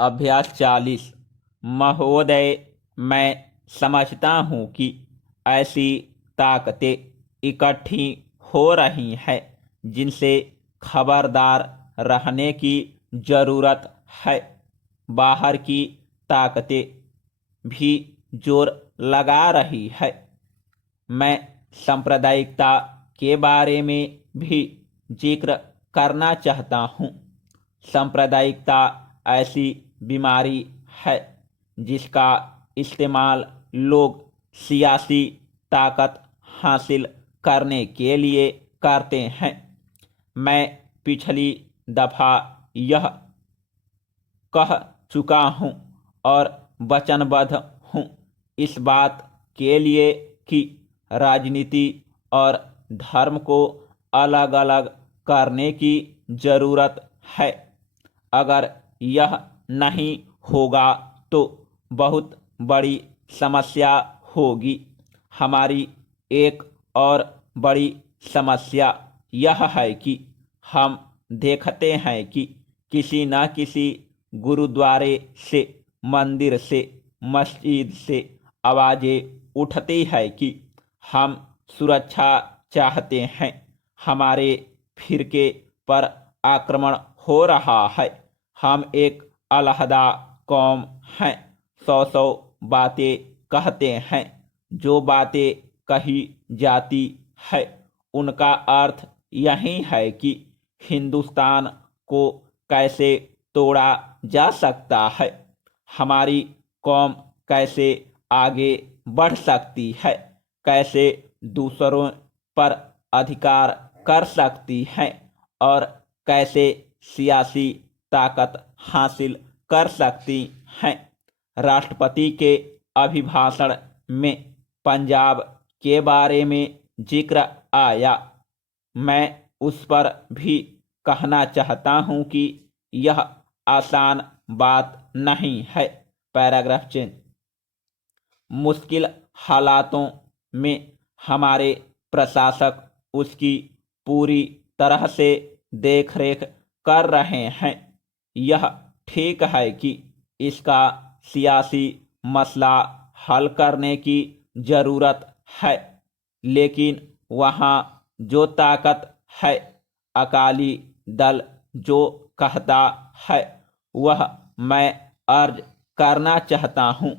अभ्यास 40। महोदय, मैं समझता हूँ कि ऐसी ताकतें इकट्ठी हो रही हैं जिनसे खबरदार रहने की ज़रूरत है। बाहर की ताकतें भी जोर लगा रही है। मैं सांप्रदायिकता के बारे में भी जिक्र करना चाहता हूँ। सांप्रदायिकता ऐसी बीमारी है जिसका इस्तेमाल लोग सियासी ताकत हासिल करने के लिए करते हैं। मैं पिछली दफ़ा यह कह चुका हूँ और वचनबद्ध हूँ इस बात के लिए कि राजनीति और धर्म को अलग अलग करने की ज़रूरत है। अगर यह नहीं होगा तो बहुत बड़ी समस्या होगी। हमारी एक और बड़ी समस्या यह है कि हम देखते हैं कि किसी न किसी गुरुद्वारे से, मंदिर से, मस्जिद से आवाज़ें उठती है कि हम सुरक्षा चाहते हैं, हमारे फिरके पर आक्रमण हो रहा है, हम एक अलहदा कौम हैं। सौ बातें कहते हैं। जो बातें कही जाती है उनका अर्थ यही है कि हिंदुस्तान को कैसे तोड़ा जा सकता है, हमारी कौम कैसे आगे बढ़ सकती है, कैसे दूसरों पर अधिकार कर सकती है और कैसे सियासी ताकत हासिल कर सकती हैं। राष्ट्रपति के अभिभाषण में पंजाब के बारे में जिक्र आया। मैं उस पर भी कहना चाहता हूँ कि यह आसान बात नहीं है। Paragraph change. मुश्किल हालातों में हमारे प्रशासक उसकी पूरी तरह से देखरेख कर रहे हैं। यह ठीक है कि इसका सियासी मसला हल करने की ज़रूरत है, लेकिन वहाँ जो ताकत है, अकाली दल जो कहता है वह मैं अर्ज करना चाहता हूँ।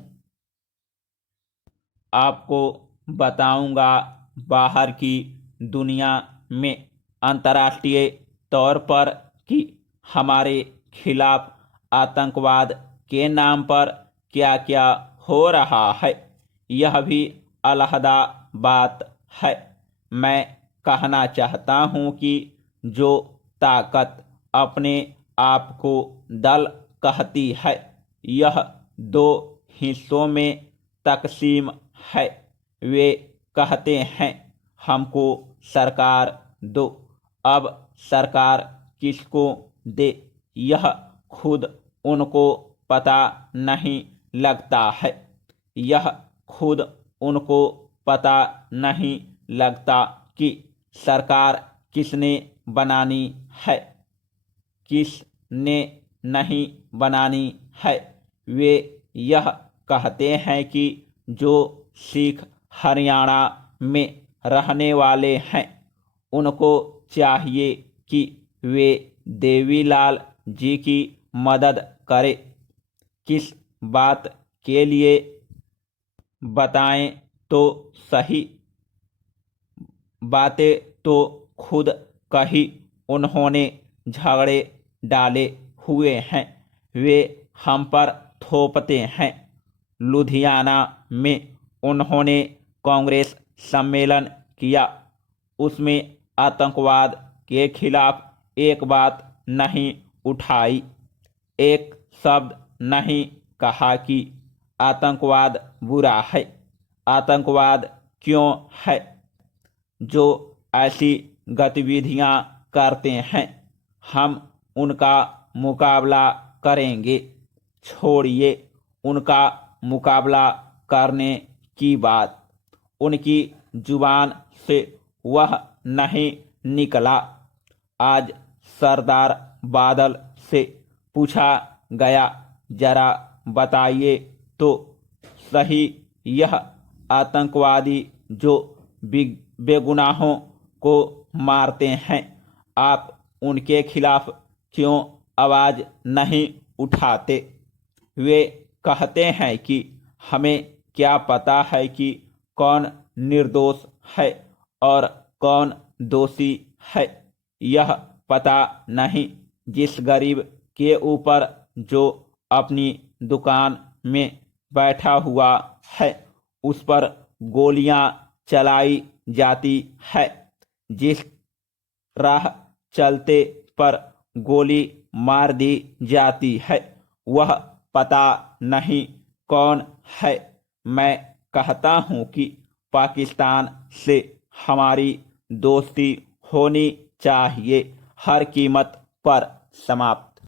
आपको बताऊंगा, बाहर की दुनिया में अंतर्राष्ट्रीय तौर पर कि हमारे खिलाफ आतंकवाद के नाम पर क्या क्या हो रहा है, यह भी अलहदा बात है। मैं कहना चाहता हूँ कि जो ताकत अपने आप को दल कहती है, यह दो हिस्सों में तकसीम है। वे कहते हैं हमको सरकार दो। अब सरकार किसको दे यह खुद उनको पता नहीं लगता है। यह खुद उनको पता नहीं लगता कि सरकार किसने बनानी है, किसने नहीं बनानी है। वे यह कहते हैं कि जो सिख हरियाणा में रहने वाले हैं उनको चाहिए कि वे देवीलाल जी की मदद करें। किस बात के लिए बताएं तो सही, बातें तो खुद कही उन्होंने झगड़े डाले हुए हैं, वे हम पर थोपते हैं। लुधियाना में उन्होंने कांग्रेस सम्मेलन किया, उसमें आतंकवाद के खिलाफ एक बात नहीं उठाई, एक शब्द नहीं कहा कि आतंकवाद बुरा है। आतंकवाद क्यों है? जो ऐसी गतिविधियां करते हैं हम उनका मुकाबला करेंगे। छोड़िए उनका मुकाबला करने की बात, उनकी जुबान से वह नहीं निकला। आज सरदार बादल से पूछा गया जरा बताइए तो सही। यह आतंकवादी जो बेगुनाहों को मारते हैं, आप उनके खिलाफ क्यों आवाज़ नहीं उठाते? वे कहते हैं कि हमें क्या पता है कि कौन निर्दोष है और कौन दोषी है। यह पता नहीं जिस गरीब के ऊपर जो अपनी दुकान में बैठा हुआ है उस पर गोलियां चलाई जाती है, जिस राह चलते पर गोली मार दी जाती है वह पता नहीं कौन है। मैं कहता हूँ कि पाकिस्तान से हमारी दोस्ती होनी चाहिए हर कीमत पर। समाप्त।